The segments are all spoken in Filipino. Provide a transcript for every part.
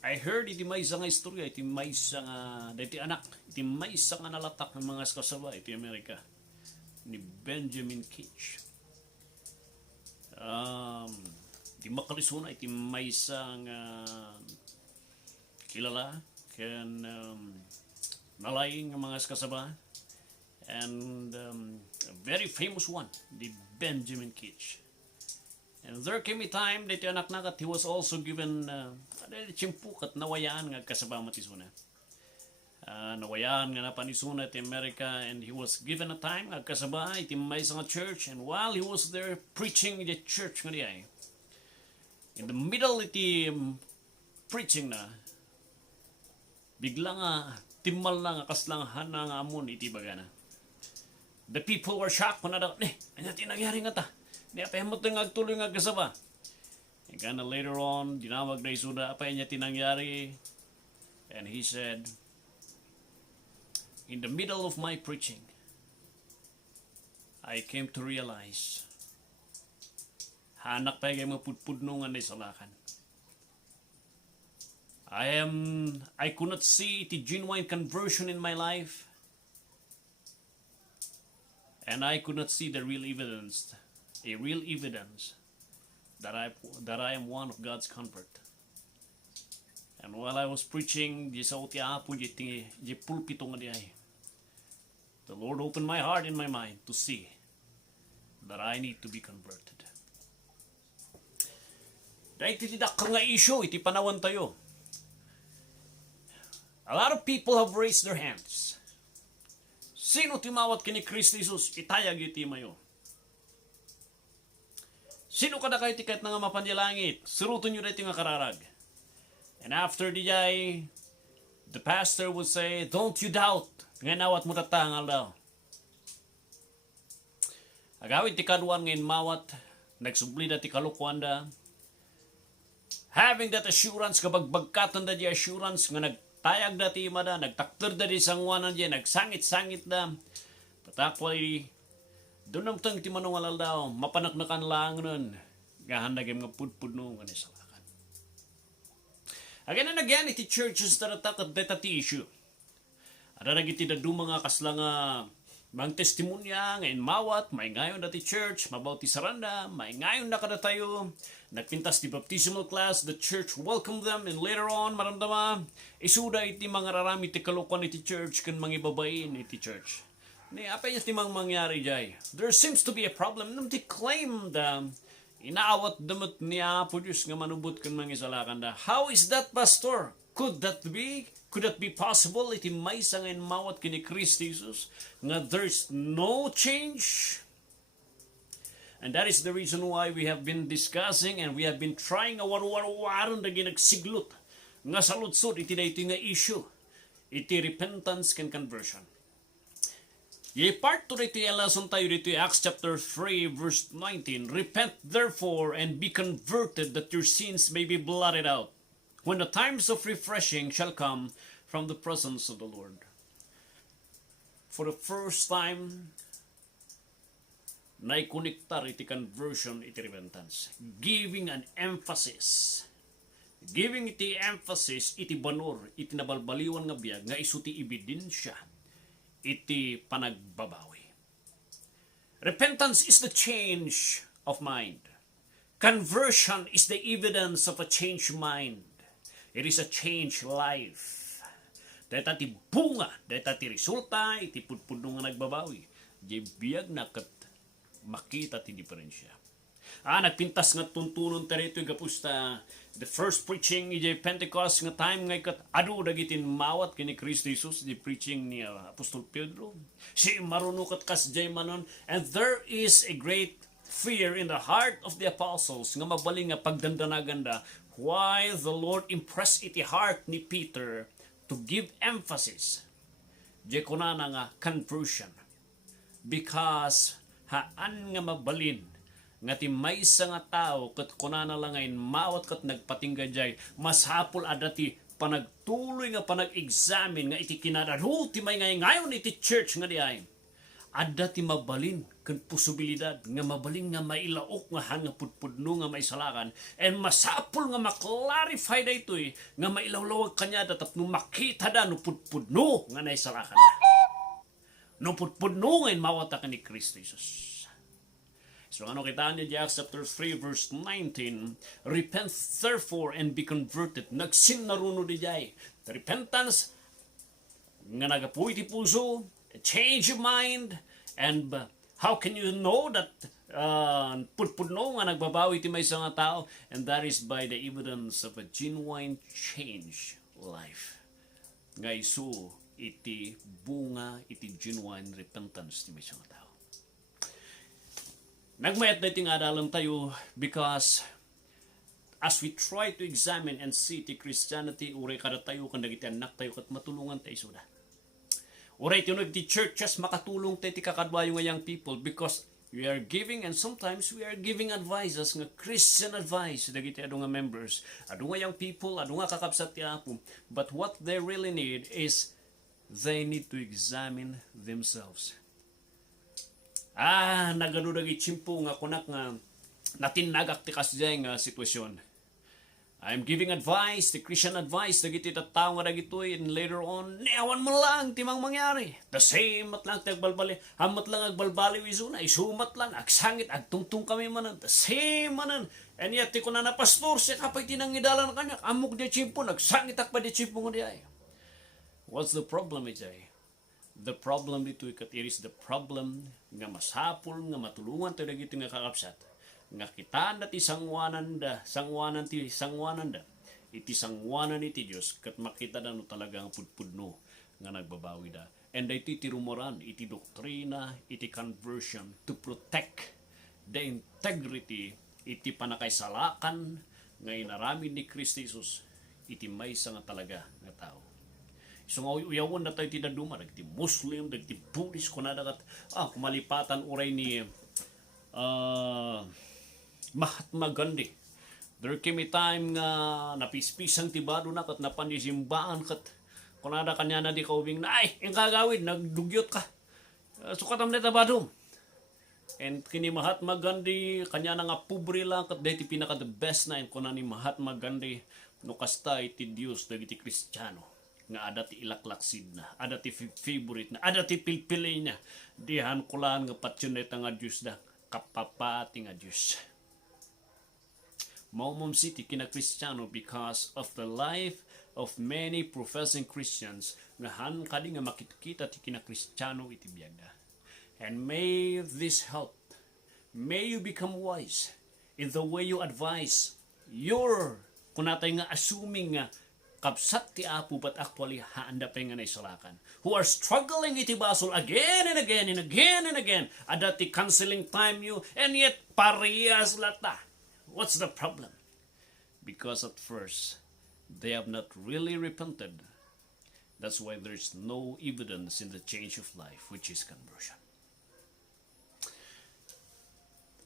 I heard iti maysa nga istorya, iti maysa nga dati anak, iti maysa nga nalatak ng mga kasaba iti Amerika ni Benjamin Keach. Iti makalisuna iti maysa nga kilala ken nalaying nga mga kasaba, and a very famous one, the Benjamin Keach. And there came a time that yung anak nakat, he was also given chimpukat nawayaan nga kasaba matisuna. Nawayaan nga napanisuna iti America, and he was given a time nga kasaba iti maysa nga church, and while he was there preaching the church nga diay, in the middle iti preaching na, bigla nga timal na nga kaslang hanang amon iti bagana. The people were shocked kung ano tinangyari nga ta. Di apay mo itong agtuloy nga kasaba. And kinda later on, dinawag na isuda, apay niya tinangyari. And he said, in the middle of my preaching, I came to realize, hanak pa yung mapudpudno nga na isalakan. I could not see the genuine conversion in my life, and I could not see the real evidence that I am one of God's convert. And while I was preaching, the pulpito nga diay, the Lord opened my heart and my mind to see that I need to be converted. Dahil titidak ka nga issue, iti panawan tayo. A lot of people have raised their hands. Sino timawat kini Kristo Jesus, itayag iti mayo. Sino kada kayo tikat nga mapanjalangit, suruton nyo dito nga kararag. And after the pastor would say, don't you doubt, nga nawat mo tatangal daw. Agawid ti kaduan ngayon mawat, nagsubli na ti kalukuan da. Having that assurance, kabagbagkatan da di assurance, nga nagtayag da ti ima da, nagtakter da di sangwanan di, nagsangit-sangit da. Patakway, doon naman itong timanong alal daw, mapanaknakan lang nun, gahandag yung mga pudpudno nga nisalakan. Again and again, iti churches na natakat deta ti issue. Ada nagiti dadu mga kaslang mga testimonya ngayon mawat, may ngayon na ti church, mabaw ti saranda, may ngayon na kada tayo, nagpintas ti baptismal class, the church welcomed them, and later on, marandama, isuda iti mga rarami ti kalukuan iti church, kan mga ibabain iti church. Ni apay niya timang mangyari jay. There seems to be a problem. Nung ti claim da, inaawat damot niya po Diyos nga manubot kan mga isalakan da. How is that, pastor? Could that be? Could that be possible? Iti may sangin mawat kini Kristo Jesus nga there's no change? And that is the reason why we have been discussing and we have been trying awar-waron na ginagsiglot nga saludsod iti nga issue. Iti repentance and conversion. Ye part to iti lesson tayo dito Acts chapter 3 verse 19. Repent therefore and be converted that your sins may be blotted out, when the times of refreshing shall come from the presence of the Lord. For the first time, naikonektar iti conversion iti repentance. Giving iti emphasis iti banor, iti nabalbaliwan nga biyag, nga isu ti ebidensya iti panagbabawi. Repentance is the change of mind. Conversion is the evidence of a changed mind. It is a changed life. Dahil ti bunga, dahil ti resulta, iti pudpudno nga nagbabawi. Di biyag na kat makita ti diferensya. Nagpintas nga tuntunon tarito yung kapusta, the first preaching iti Pentecost nga time nga ikat adu dagitin mawat kini Kristo Jesus, the preaching ni Apostol Pedro. Si marunukat kas jay manon, and there is a great fear in the heart of the apostles nga mabaling nga pagdandanaganda why the Lord impressed iti heart ni Peter to give emphasis di kunana nga conversion, because haan nga mabalin nga ti maysa nga tao ket kunana lang ngayon mawat ket nagpatingga jay mas hapol adati panagtuloy nga panag-examine nga iti kinadaro ti may ngayon iti church nga diay adati mabalin kan posibilidad nga mabaling nga mailaok nga hanga pudpudno nga maisalakan and masapul nga maklarify da ito nga mailawlawag kanya tapno makita da no pudpudno nga naisalakan da. No pudpudno nga mawata ka ni Kristo Jesus. So ano kita niya di Acts chapter 3 verse 19, repent therefore and be converted. Nagsin naruno di jay. The repentance nga nagapuy ti puso, a change of mind, and how can you know that pudpudno nga nagbabawi ti may nga tao? And that is by the evidence of a genuine change life. Nga isu iti bunga iti genuine repentance ti may nga tao. Nagmayat na iti nga adalan tayo because as we try to examine and see ti Christianity, uray kada tayo kan dagiti anak tayo kat matulungan tayo suda. Uray tinuod ti churches makatulong tayo ti kakadwayo nga young people because we are giving and sometimes we are giving advices nga Christian advice dagiti adu nga members, adu nga young people, adu nga kakabsat ti Apo. But what they really need is they need to examine themselves. Nagano dagi chimpo nga kunak nga natinagak ti kasjay nga sitwasyon. I'm giving advice, the Christian advice, dagiti tattao nga dagitoy, and later on, niawan mo lang timang mangyari. The same mat lang tagbalbali, hamat lang agbalbali wisuna, isumat lang, agsangit, agtungtung kami manan, the same manan. And yet, ti ko na pastor, siya kapay tinangidalan kanya, amok di chimpo, nagsangit akpa di chimpo nga di ay. What's the problem iti? The problem dito it is the problem nga masapol nga matulungan tayo dagiti nga kakapsat. Nga kitaan dati sangwanan da iti sangwanan iti Dios ket makita da no talagang pudpudno nga nagbabawi da. And iti tirumoran iti doktrina iti conversion to protect the integrity iti panakaisalakan nga inaramid ni Kristo Jesus iti maysa nga talaga nga tao. So nga uyawon na tayo tinaduma, dagiti Muslim, dagiti Buddhist, kunadakat, kumalipatan uray ni Mahatma Gandhi. There came a time nga napispisang tibado na kat napanisimbaan kat kunada kanya na di kaubing na, yung kagawid, nagdugyot ka. Sukatam na tabado. And kini Mahatma Gandhi, kanya na nga pobre lang kat dahiti pinaka the best na yun kuna ni Mahatma Gandhi, no kasta iti Diyos, dagiti Kristiyano. Nga ada ti ilaklaksid na, ada ti favorite na, ada ti pilpilay niya. Dihan kulaan nga patyunet nga Diyos da, kapapati nga Diyos. Maumom City kina Kristiyano because of the life of many professing Christians nga han kadi nga makikita ti kina Kristiyano iti biyagda. And may this help, may you become wise in the way you advise your kunatay nga assuming nga kapsat ti Apo but actually haanda pa nga naisalakan. Who are struggling iti basol again and again and again and again. Ada ti counseling time you and yet parehas lata. What's the problem? Because at first, they have not really repented. That's why there's no evidence in the change of life, which is conversion.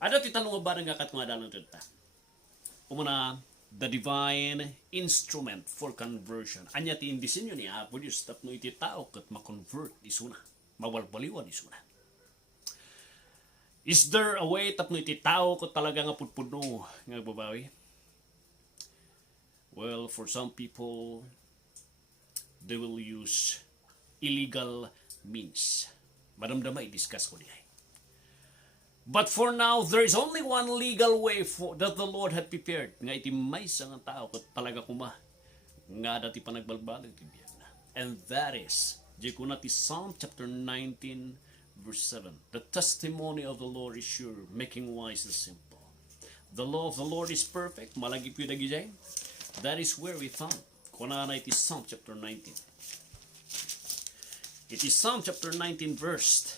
Ada ti tanong ba nga kat nga dalang tita? Umuna, the divine instrument for conversion. Anya ti indisinyo ni Apo Diyos tapno iti tao kat makonvert isuna. Mawalbaliwan isuna. Is there a way tapno iti tao kat talaga nga pudpudno nga babawi? Well, for some people, they will use illegal means. Madamdama i-discuss ko niya. But for now, there is only one legal way that the Lord had prepared. Nga iti maysa nga tao kat talaga kuma nga dati pa nagbalbalag ti biyan na. And that is, di ko na ti Psalm chapter 19 verse 7. The testimony of the Lord is sure, making wise the simple. The law of the Lord is perfect. Malagi po yung dagijay. That is where we found. Kuna na iti Psalm chapter 19. It is Psalm chapter 19 verse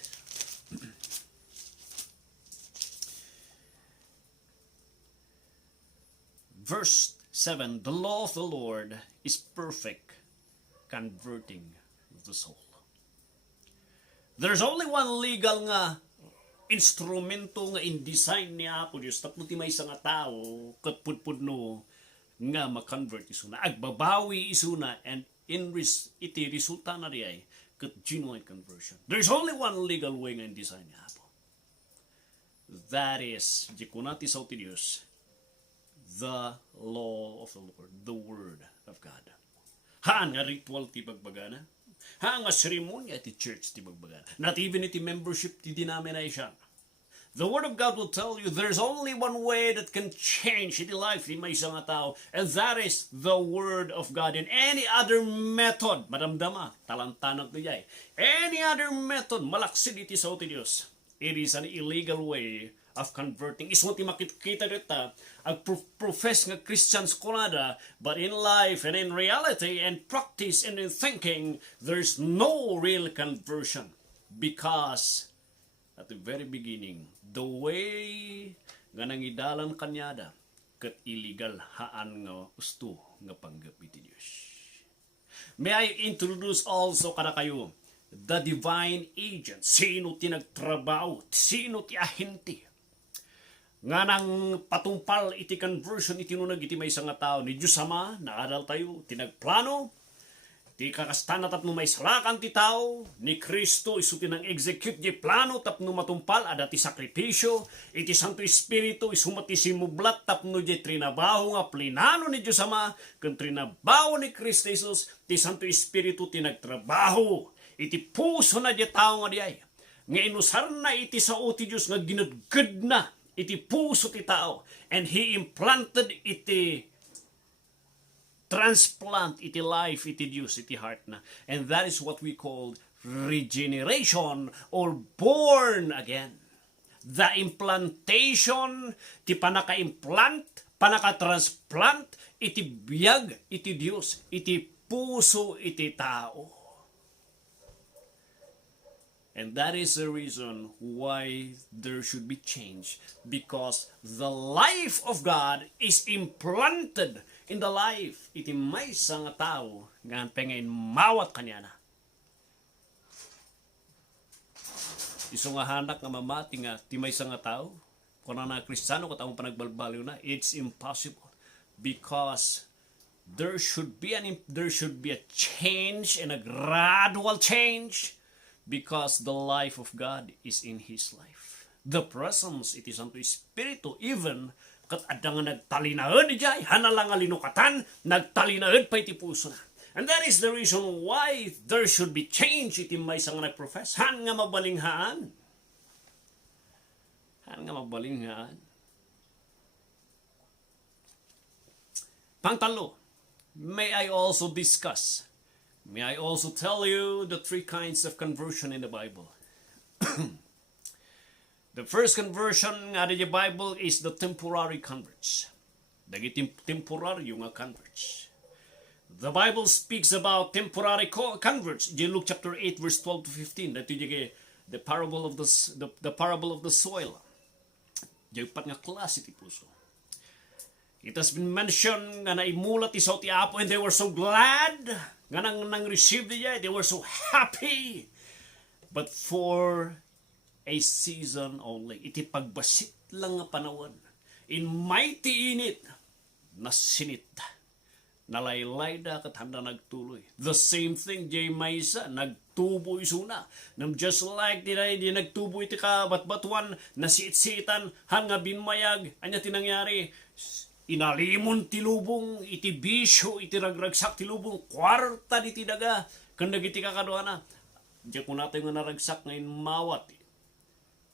Verse 7, the law of the Lord is perfect, converting the soul. There's only one legal nga instrumento nga in-design ni Apo Diyos tapno ti may nga tao kat pudpudno nga makonvert isuna, agbabawi isuna, and iti resulta na di ay kat genuine conversion. There's only one legal way nga in-design ni Apo. That is, di kunati sa uti Diyos, the law of the Lord, the Word of God. Haan nga ritual ti bagbagana. Haan nga seremonya ti church ti bagbagana. Not even iti membership ti denomination. The Word of God will tell you there's only one way that can change the life ni may isang tao, and that is the Word of God. And any other method, madamdama, talantanag to jay, any other method, malaksid iti sa uti Diyos, it is an illegal way of converting. Ismo ti makikita dito, ang profess nga Christians kunada, but in life and in reality and practice and in thinking, there's no real conversion. Because at the very beginning, the way nga nangidalan kanyada kat illegal haan nga usto nga panggapit ti Dios. May I introduce also kada kayo the divine agent. Sino ti nagtrabaho, sino ti ahente nga nang patumpal iti conversion iti nunag iti may nga tao ni Diyos Ama, naadal tayo, tinagplano, ti kakastana tapno may salakan ti tao, ni Kristo isu tinang execute di plano tapno matumpal, ada ti sakripisyo, iti Santo Espiritu isumati simublat tapno di trinabaho nga plinano ni Diyos Ama, kung trinabaho ni Kristo Jesus, ti Santo Espiritu tinagtrabaho, iti puso na di tao nga di ay, nga inusar na iti sao ti Diyos nga ginudgud na, iti puso ti tao, and He implanted iti transplant iti life iti Diyos iti heart na, and that is what we call regeneration or born again. The implantation ti panaka-implant, panaka-transplant iti biyag iti Diyos iti puso iti tao. And that is the reason why there should be change, because the life of God is implanted in the life iti maysa nga tao nga pengen mawat kanya na. Isu nga hanak nga mamati nga ti maysa nga tao kun na Kristiyano kat among panagbalbaliw na, it's impossible, because there should be a change, and a gradual change, because the life of God is in His life. The presence iti Santo Espiritu, even kat adang nagtalinaod ijay, hanalang alinukatan, nagtalinaod pa iti puso na. And that is the reason why there should be change iti maysa nga nagprofess. Han nga mabalinghaan. Han nga mabalinghaan. Pangtalo, may I also tell you the three kinds of conversion in the Bible. The first conversion nga di Bible is the temporary converts. Dagiti temporary nga converts. The Bible speaks about temporary converts. In Luke chapter 8 verse 12 to 15, that the parable of the soil. Jaypat nga klase ti puso. It has been mentioned nga naimulat ti sa ti Apo, and they were so glad nga nang receive niya, they were so happy, but for a season only. Iti pagbasit lang nga panawon, in mighty init, nasinit, nalaylay da kat handa nagtuloy. The same thing, jay maysa, nagtubo isuna. Just like di nagtubo iti kabatbatuan, nasiit-sitan, hanga binmayag, anya tinangyari, inalimon ti lubong, iti bisyo, iti ragragsak ti lubong, kwarta di ti daga, kanda iti kakaduana. Diyan ko natin nga naragsak ngayon mawat,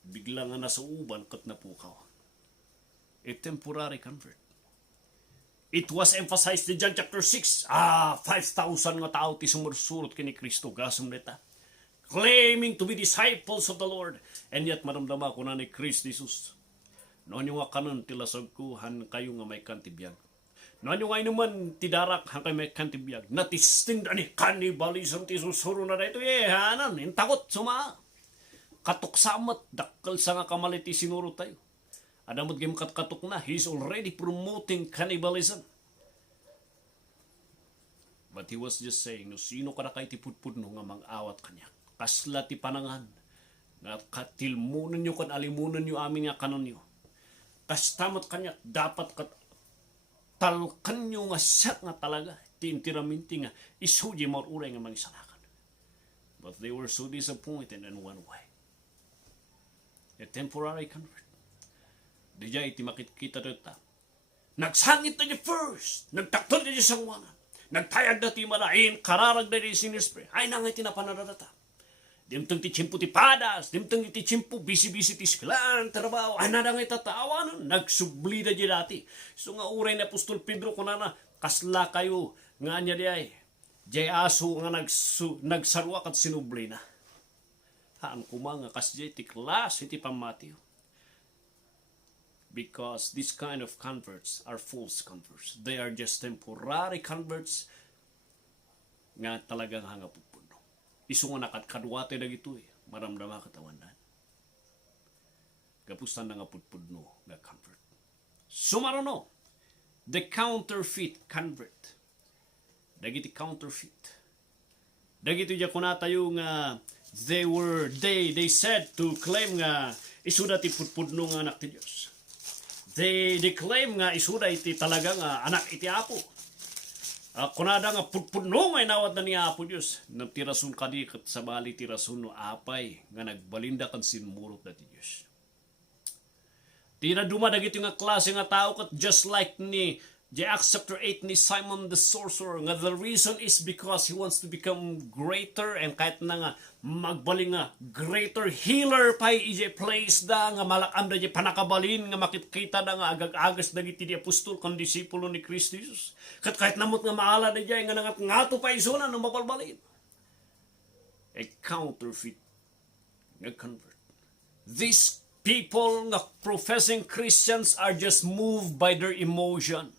bigla nga nasauban kat napukaw. A temporary convert. It was emphasized in John chapter 6, 5,000 nga tao ti sumursurot kini Kristo, gasum neta, claiming to be disciples of the Lord, and yet maramdama ko na ni Kristo Jesus. Noon yung kanon tilasag ko, han kayo nga may kantibiyag. Noon yung naman tidarak, han kayo may kantibiyag. Natisting na ni kanibalism ti susuro na dito. Hanan, intakot, suma. Katuksamat, dakkel sa nga kamaliti sinuro tayo. Adamot game katkatok na, he's already promoting cannibalism. But he was just saying, no, sino ka na kay tipudpud no nga mang-awat kanya. Kasla ti panangan. Nga katilmunan nyo, kan alimunan nyo amin nga kanon nyo. Kastamot kanya, dapat talkan nyo nga siya nga talaga, tintiraminti nga, isuji maruray nga mangisalakan. But they were so disappointed in one way. A temporary convert. Dijay iti makikita dita. Nagsangit na niya first. Nagtaktor na niya sangwanan. Nagtayag na ti malain. Kararag na niya sinispre. Ay nangay tinapanarata. Dimtang ti chimpo ti padas. Dimtang ti chimpo bisi-bisi ti sklan. Trabaho. Ay nadangay tatawa nun. Nagsubli na niya dati. So nga uray na Apostol Pedro ko na kasla kayo. Nga niya di ay. Jay aso nga nagsarwa kat sinubli na. Haan kumanga kasjay ti klas iti pamatiyo. Because this kind of converts are false converts. They are just temporary converts nga talagang hangapupuno. Isu nga nakatkadwate na gito maramdama katawanan. Kapustan na nga putpudno nga convert. Sumarono, the counterfeit convert. Dagiti counterfeit. Dagiti dya kunatayo nga they said to claim nga isuda ti putpudno nga anak ti Diyos. They claim nga isuda iti talaga nga anak iti Apo. Kunada nga putpudno nga inawat na ni Apo Diyos. Nagtirasun kadi kat sa bali tirasun no apay nga nagbalinda kan sinmurot na ti Diyos. Tira dumadagit yung klase nga tao kat just like ni Acts chapter 8 ni Simon the sorcerer nga the reason is because he wants to become greater and kahit na nga magbaling nga greater healer pa ije place da nga malakam da ije panakabalin nga makikita da nga agag-agas dagiti di apostol kan disipulo ni Kristo Jesus. Kahit namot nga maala da ije nga ngato pa isuna no mabalbalin. A counterfeit nga convert. These people nga professing Christians are just moved by their emotion.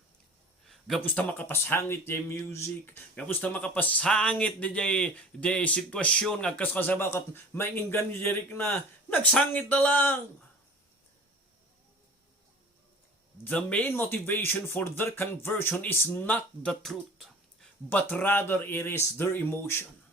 Gapusta makapasangit di music, gapusta makapasangit di sitwasyon nga kasama kat mainggan ni Jeric na nagsangit na lang. The main motivation for their conversion is not the truth, but rather it is their emotion.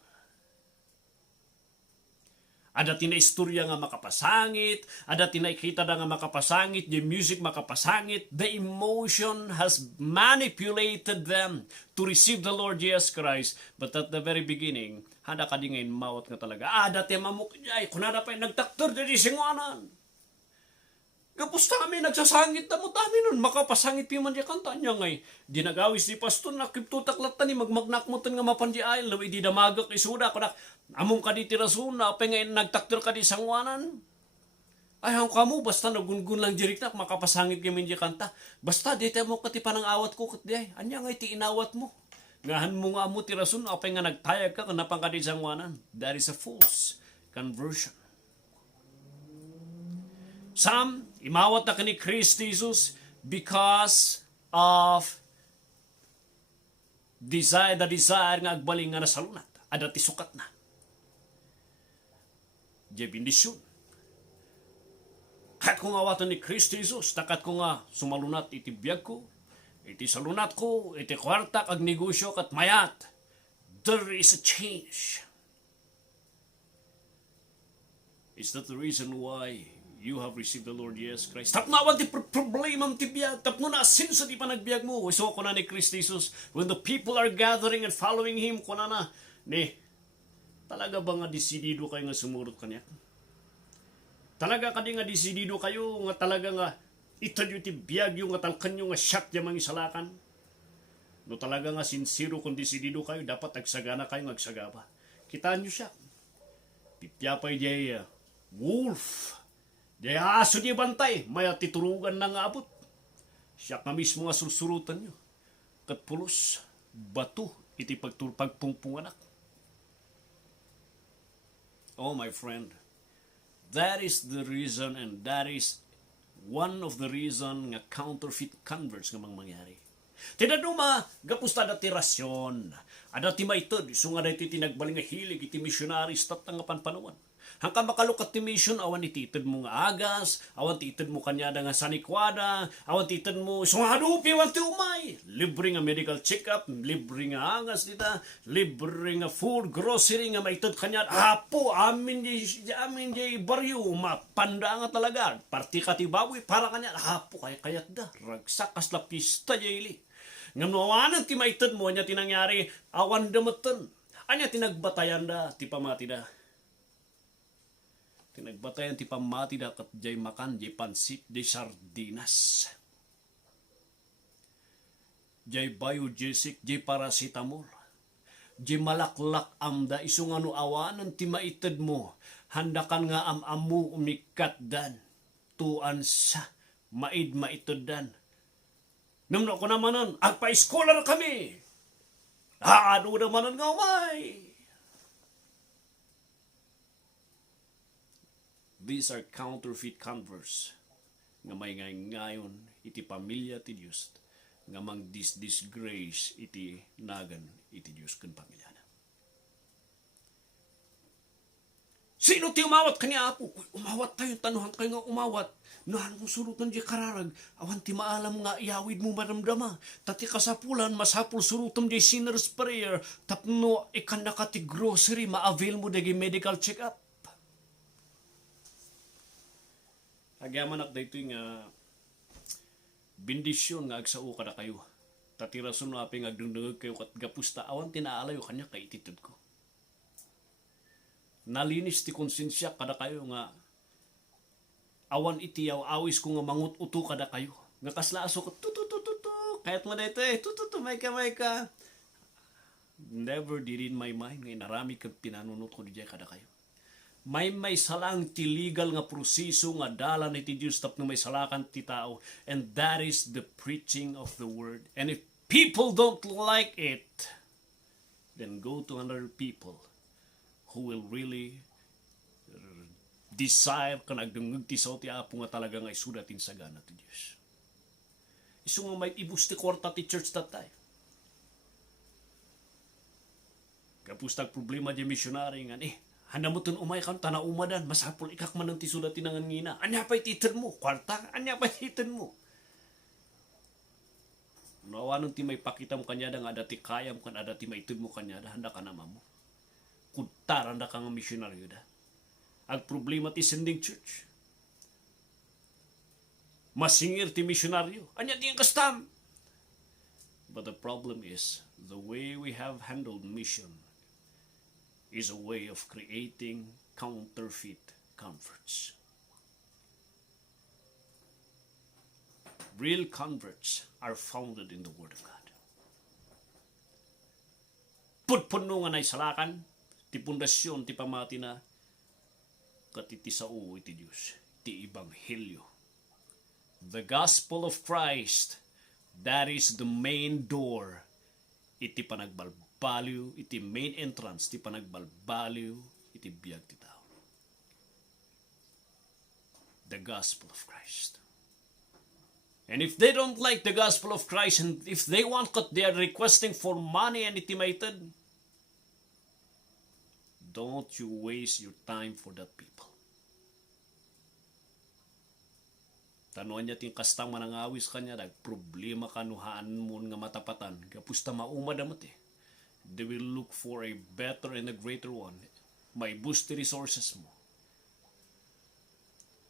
Ada tinay istorya nga makapasangit, ada tinay kita nga makapasangit, the music makapasangit, the emotion has manipulated them to receive the Lord Jesus Christ. But at the very beginning, handa ka di ngayon mawat nga talaga. Ada ti mamukjay, kunada pa nagtaktor di singwanan. Kapusta kami nagsasangit na mo dami nun, makapasangit pi man di kanta niya ngay. Di nagawis di pastor na kiptutaklat ni magmagnakmutan nga mapanji ay, lawi di damagak isuda, kunak among ka di tirasun na apay ngayon nagtaktor ka di sangwanan. Ay hang kamo, basta nagungun lang jirik na, makapasangit kami di kanta. Basta di tayo mo kati panang awat ko kat di ay, anya ngay ti inawat mo. Ngahan mo nga mo tirasun, apay nga nagtayag ka, kanapang ka di sangwanan. That is a false conversion. Some, imawat na ka ni Kristo Jesus because of desire nga agbaling nga nasalunat. Ada ti sukat na. Diya bindisyon. Kahit kung awatan ni Kristo Jesus, takat ko nga sumalunat iti biyag ko, iti salunat ko, iti kwarta kag negosyo kat mayat. There is a change. Is that the reason why you have received the Lord Jesus Christ? Tapnawan ti problemam ti biyag. Tapno na asin sa di panagbiag mo. So ko na ni Christ Jesus, when the people are gathering and following Him, ko na ni, talaga ba nga desidido kayo nga sumurot kanya? Talaga ka di nga desidido kayo nga talaga nga itadyo ti biyag yung nga talkan yung nga syak yung mga isalakan? No talaga nga sincero kung desidido kayo, dapat agsagana kayo nga agsagaba. Kitaan nyo siya. Pipyapay diya wolf. Diya aso di bantay, maya titurugan na nga abot. Siya ka mismo nga sursurutan nyo. Kat pulos, bato, iti pagpungpunganak. Oh my friend, that is the reason and that is one of the reason nga counterfeit converts nga mangyari. Tinaduma, gapusta dati rasyon. Ada ti maitod, iso nga dati tinagbaling nga hilig, iti missionaries tat nga panpanuan. Hangka makalukat ti mission, awan ititid mo nga agas, awan titid mo kanyada nga sanikwada, awan titid mo, iso nga hadupi, awan ti umay. Libre nga medical check-up, libre nga agas dita, libre nga food, grocery nga maitid kanyada. Apo, amin di baryo, mapanda nga talaga. Parti ka ti bawi, para kanyada. Apo, kayat da, ragsak as la pista jayli. Nga nawanan ti maitid mo, anya tinangyari, awan damutan. Anya tinagbatayan da, ti pamati da. Tinagbatayan ti pamati dakat jay makan jay pansit jay sardinas. Jay biogesic jay paracetamol. Jay malaklak amda isung ano awanan ti maited mo. Handakan nga amamu umikat dan. Tuan sa maid maited dan. Namno ko namanan, agpa-scholar kami. Haano namanan nga umay. These are counterfeit converts nga may ngayon iti pamilya ti Diyos nga mang disgrace iti nagan iti Diyos kun pamilya na. Sino ti umawat kanya apo? Umawat tayo, tanuhan kayo nga umawat. Nahan mo surutan di kararag, awan ti maalam nga iawid mo maramdama. Tati kasapulan, masapul surutan di sinner's prayer, tapno ikan na ka ti grocery, ma-avail mo dagi medical check-up. Agyaman ak daytoy nga bendisyon nga agsao kada kayo. Tatirason na aping agdungdungag kayo kat gapusta awan tinaalayo kanya kay ititid ko. Nalinis ti konsensya kada kayo nga awan itiyaw awis ko nga mangut uto kada kayo. Nga kasla aso ko tututututu kahit mo daytoy tututu may ka. Never did in my mind nga narami kag pinanunot ko di kada kayo. May salang ti legal nga proseso nga dala ni ti Diyos tapno may salakan ti tao, and that is the preaching of the word. And if people don't like it, then go to other people who will really desire ka nagdungag ti sao ti apo nga talaga nga isudatin sa gana ti Diyos. Isu nga may ibus ti kwarta ti church tatay. Kapustag problema di missionary nga handa mo tun umay kan tana umadan masapol ikak man ti sudatin nga ngina. Anya pa'y titan mo kwarta, anya pa'y titan mo. Nawanon ti may pakitam kanya da nga adati kayam kan adati maitud mo kanya da handa ka naman mo. Kuntar handa ka nga missionary da. Ag problema ti sending church. Masingir ti misyonaryo. Anya ti ang kastam. But the problem is, the way we have handled mission is a way of creating counterfeit converts. Real converts are founded in the Word of God. Putpuno nga na isalakan, ti pundasyon, ti pamati na, katiti sao iti Diyos, ti Ebanghelyo. The gospel of Christ, that is the main door, iti panagbalbaliw, iti main entrance, iti panagbalbaliw, iti biyag ti tao. The gospel of Christ. And if they don't like the gospel of Christ, and if they want what they are requesting for money and intimated, don't you waste your time for that people. Tanuan niya ting kastang manangawis kanya, problema kanuhaan mo nga matapatan, kapusta maumadamat They will look for a better and a greater one. May boost the resources mo.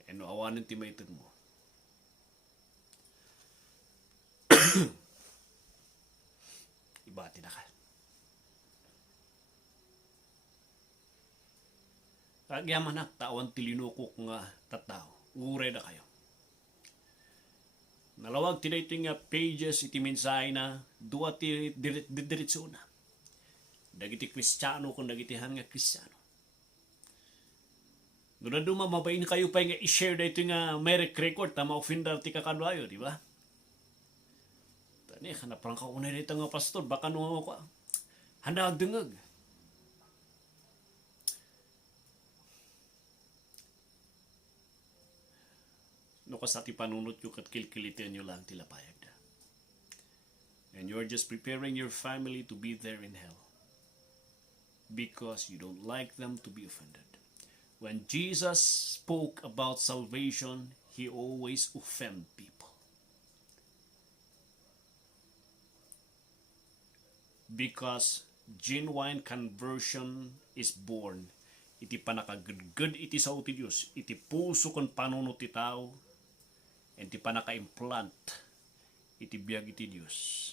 And awanin timated mo. Ibati na ka. Kagyaman na, tawan tilinukok nga tatao. Uray na kayo. Nalawag tinayto nga pages iti mensahe na duwa ti diretso na. Dagiti Kristiyano kung dagitihan nga Kristiyano. Doon na dumamabain kayo pa nga i-share dito nga may record na ma-offender ti kakadwayo, di ba? Tani, hanaprang kaunay dito nga pastor, baka nung ako, handa agdungag. No kasati panunot yung katkilkilitin nyo lang tilapayag na. And you're just preparing your family to be there in hell. Because you don't like them to be offended. When Jesus spoke about salvation, He always offend people. Because genuine conversion is born. Iti panakagudgud iti sa uti Diyos. Iti puso kon panunot ti tao. And iti panaka-implant. Iti biyag iti Diyos.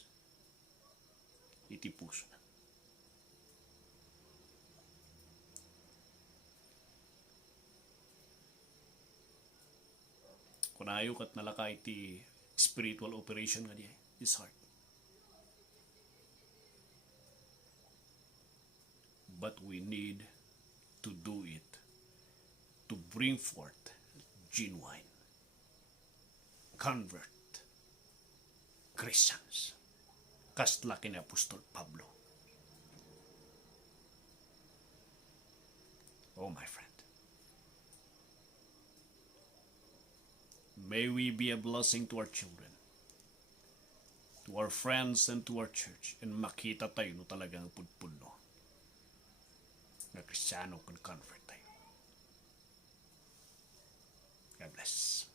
Iti puso na. Kung ayaw kat nalakay ti spiritual operation nga diya, his heart. But we need to do it to bring forth genuine convert Christians. Kasla kini Apostol Pablo. Oh, my friend. May we be a blessing to our children, to our friends, and to our church. And makita tayo no talagang pudpuno na Kristiyano kung convert tayo. God bless.